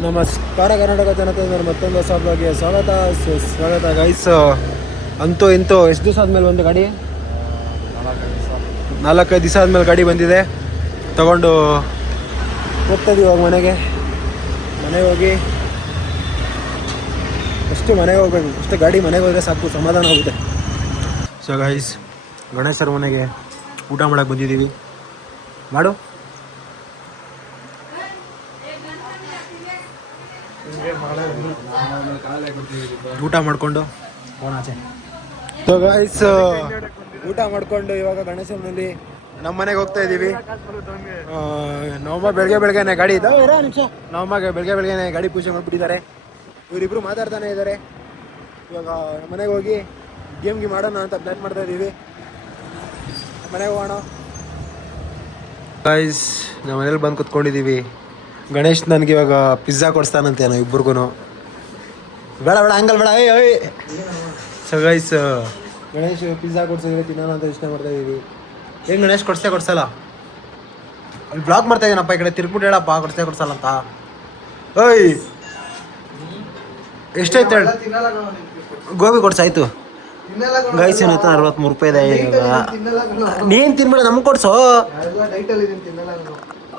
ನಮಸ್ಕಾರ ಕರ್ನಾಟಕ ಜನತೆ, ಮತ್ತೊಂದು ಹೊಸ ಬ್ಲಾಗ್ಗೆ ಸ್ವಾಗತ ಗೈಸ್. ಅಂತೂ ಇಂತೂ ಎಷ್ಟು ದಿವಸ ಆದಮೇಲೆ ಒಂದು ಗಾಡಿ, 4-5 ದಿವಸ ಆದಮೇಲೆ ಗಾಡಿ ಬಂದಿದೆ. ತಗೊಂಡು ಹೋಗ್ತಾಯಿದ್ದೀವಿ ಇವಾಗ ಮನೆಗೆ ಹೋಗಿ ಮನೆಗೆ ಹೋಗ್ಬೇಕು. ಅಷ್ಟು ಗಾಡಿ ಮನೆಗೆ ಹೋದರೆ ಸಾಕು, ಸಮಾಧಾನ ಆಗುತ್ತೆ. ಸೊ ಗೈಸ್, ಗಣೇಶರ ಮನೆಗೆ ಊಟ ಮಾಡೋಕ್ಕೆ ಬಂದಿದ್ದೀವಿ. ಮಾಡು. ಊಟ ಮಾಡಿಕೊಂಡು ಆಚೆ. ಸೊ ಗೈಸ್, ಊಟ ಮಾಡಿಕೊಂಡು ಇವಾಗ ಗಣೇಶನಲ್ಲಿ ನಮ್ಮ ಮನೆಗೆ ಹೋಗ್ತಾ ಇದ್ದೀವಿ. ನಮ್ಮಮ್ಮ ಬೆಳಗ್ಗೆನೆ ಗಾಡಿ ನಮ್ಮಮ್ಮ ಬೆಳಗ್ಗೆನೆ ಗಾಡಿ ಪೂಜೆ ಮಾಡಿಬಿಟ್ಟಿದ್ದಾರೆ. ಇವರಿಬ್ರು ಮಾತಾಡ್ತಾನೆ ಇದ್ದಾರೆ. ಇವಾಗ ಮನೆಗೆ ಹೋಗಿ ಗೇಮ್ಗೆ ಮಾಡೋಣ ಅಂತ ಪ್ಲ್ಯಾನ್ ಮಾಡ್ತಾ ಇದ್ದೀವಿ. ಮನೆಗೆ ಹೋಗೋಣ ಗೈಸ್. ನಮ್ಮ ಮನೇಲಿ ಬಂದು ಕುತ್ಕೊಂಡಿದ್ದೀವಿ. ಗಣೇಶ್ ನನಗೆ ಇವಾಗ ಪಿಜ್ಜಾ ಕೊಡಿಸ್ತಾನಂತೆ ನಾವು ಇಬ್ಬರಿಗೂ. ಬೇಡ ಹಂಗಲ್ ಬೇಡ. ಸೊ ಗೈಸ್, ಗಣೇಶ್ ಪಿಜ್ಜಾ ಕೊಡ್ಸಿದ್ರೆ ತಿನ್ನೋಣ ಅಂತ ಇಷ್ಟ ಮಾಡ್ತಾ ಇದ್ದೀವಿ. ಏನು ಗಣೇಶ್ ಕೊಡ್ಸಲ್ಲ? ಅಲ್ಲಿ ಬ್ಲಾಗ್ ಮಾಡ್ತಾ ಇದ್ದೀನಪ್ಪ. ಈ ಕಡೆ ತಿರ್ಗ್ಬಿಟ್ಟು ಹೇಳಪ್ಪ, ಕೊಡ್ಸಲ್ಲ ಅಂತ. ಓಯ್, ಎಷ್ಟಾಯ್ತು ಹೇಳಿ? ಗೋಬಿ ಕೊಡ್ಸಾಯ್ತು ಗೈಸ್. ಏನಾಯ್ತು? 63 ರೂಪಾಯಿ ಇದೆ. ನೀನು ತಿನ್ಬೇಡ, ನಮ್ಗೆ ಕೊಡ್ಸೋ.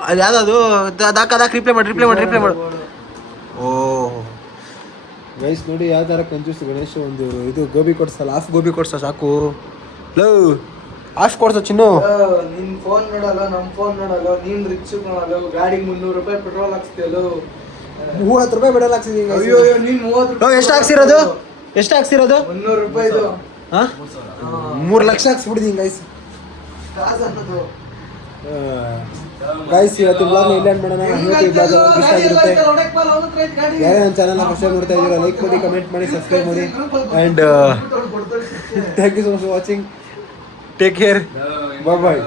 ಅದು ಯಾವ್ದು? ದಾಕ್ ರಿಪ್ಲೈ ಮಾಡು. ಓ ಗೈಸ್, ನೋಡಿ ಯಾವ ಥರ ಕಂಜೂಸ್ ಗಣೇಶ್. ಒಂದು ಇದು ಗೋಬಿ ಕೊಡ್ಸಲ್ಲ, ಹಾಫ್ ಗೋಬಿ ಕೊಡ್ಸ ಸಾಕು. ಲವ್ ಹಾಫ್ ಕೊಡ್ಸ ಚಿನ್ನು. ನಿನ್ ಫೋನ್ ನೋಡಲ್ಲ, ನಮ್ಮ ಫೋನ್ ನೋಡಲ್ಲ, ನೀನ್ ರಿಚ್ ನೋಡಲ್ಲ. ಗಾಡಿಗೆ 300 ರೂಪಾಯಿ ಪೆಟ್ರೋಲ್ ಹಾಕ್ಸ್ತಿಯಲ್ಲ. 30 ರೂಪಾಯಿ ಪೆಟ್ರೋಲ್ ಹಾಕ್ಸಿದೀನಿ. ಅಯ್ಯೋ, ನೀನ್ 30 ಎಷ್ಟು ಹಾಕ್ಸಿರೋದು? 300 ರೂಪಾಯಿ. 3 ಲಕ್ಷ ಹಾಕ್ಸ್ಬಿಟ್ಟಿದ್ದೀನಿ ಗೈಸ್. ಗೈಸ್, ಇವತ್ತು ಬ್ಲಾಗ್ನ ಇಲ್ಲಿ ಎಂಡ್ ಮಾಡೋಣ. ಇವತ್ತು ಈ ಬ್ಲಾಗ್ ಇಷ್ಟ ಆಗಿರುತ್ತೆ. ಯಾರೇ ನನ್ನ ಚಾನಲ್ನ ಫಸ್ಟ್ ಟೈಮ್ ನೋಡ್ತಾ ಇದ್ದೀರಾ, ಲೈಕ್ ಮಾಡಿ, ಕಮೆಂಟ್ ಮಾಡಿ, ಸಬ್ಸ್ಕ್ರೈಬ್ ಮಾಡಿ. And thank you so much for watching. Take care. Bye.